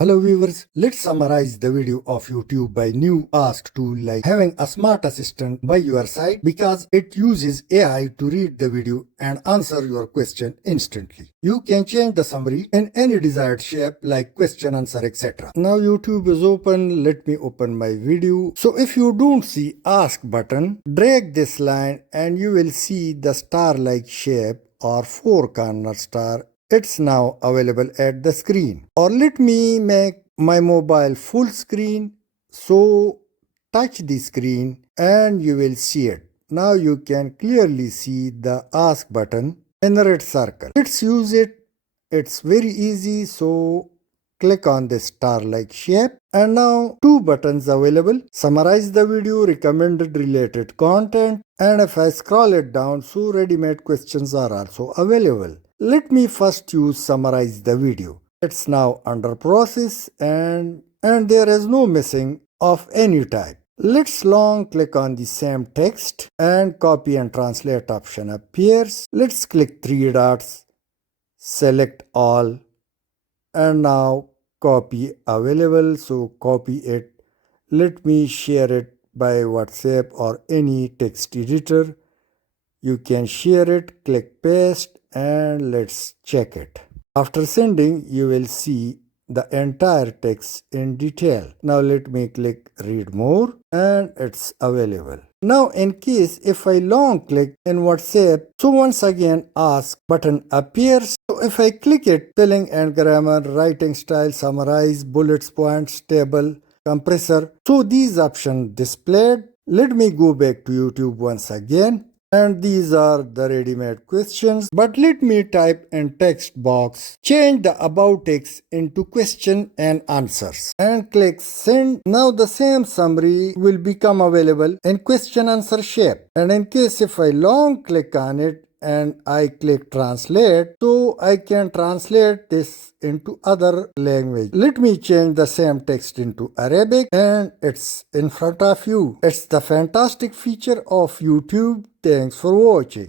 Hello viewers, let's summarize the video of YouTube by new ask tool like having a smart assistant by your side because it uses AI to read the video and answer your question instantly. You can change the summary in any desired shape like question, answer, etc. Now YouTube is open. Let me open my video. So if you don't see ask button, drag this line and you will see the star-like shape or four-corner star. It's now available at the screen. Or let me make my mobile full screen. So touch the screen and you will see it. Now you can clearly see the ask button in the red circle. Let's use it. It's very easy. So click on the star-like shape. And now two buttons available. Summarize the video, recommended related content. And if I scroll it down, so ready-made questions are also available. Let me first use summarize the video. It's now under process and there is no missing of any type. Let's long click on the same text and copy and translate option appears. Let's click three dots, select all and now copy available. So copy it. Let me share it by WhatsApp or any text editor. You can share it, click paste and let's check it. After sending, you will see the entire text in detail. Now let me click read more and it's available. Now in case if I long click in WhatsApp, so once again ask button appears. So if I click it, spelling and grammar, writing style, summarize, bullets, points, table, compressor. So these options displayed. Let me go back to YouTube once again. And these are the ready-made questions. But let me type in text box. Change the about text into question and answers. And click send. Now the same summary will become available in question answer shape. And in case if I long click on it and I click translate, so I can translate this into other language. Let me change the same text into Arabic and it's in front of you. It's the fantastic feature of YouTube. Thanks for watching.